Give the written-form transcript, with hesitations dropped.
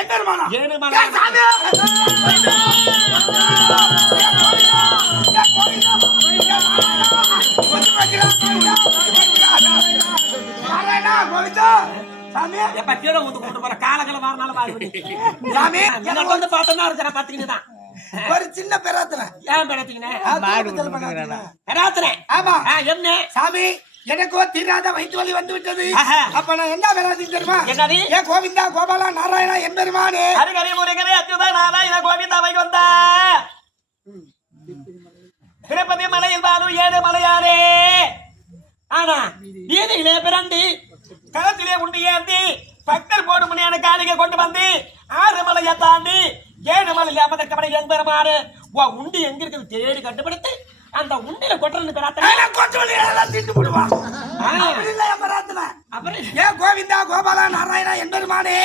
எம்பெருமானா ஏழுமலை சாமி சாமி எப்ப கீழே வந்து கொண்டு போற காலங்கள வாரனால வாரி சாமி எனக்கு வந்து பார்த்தனா இருக்கற பாத்தீங்க தான் ஒரு சின்ன பெராத்தன ஏன் பெறத்தீங்க பெறாத்தனே ஆமா என்ன சாமி எனக்கோ தீராத வயிற்று வலி வந்து விட்டது அப்ப நான் என்ன பெறாதீங்க தெரியுமா என்னது ஏ கோவிந்தா கோபாலா நாராயணா எம்பெருமானே ஹரிஹரி முருகனே அச்சுதா நாராயண கோவிந்தா வைகுந்தா திருப்பதி மலையில் வாழும் ஏழு மலையாரே ஆனா வீதியிலே பிறந்து களத்திலே உண்டு ஏந்தி பக்தர் போடும் முனையான காணிக்கை கொண்டு வந்து 6 மலையை தாண்டி 7 மலையில் அமர்ந்தவனை எம்பெருமாறு உண்டி எங்க இருக்குது தேடி கண்டுபிடித்து அந்த உண்டியில கொட்டுறது அப்புறம் ஏ கோவிந்தா கோபாலா நாராயணா எம்பெருமானே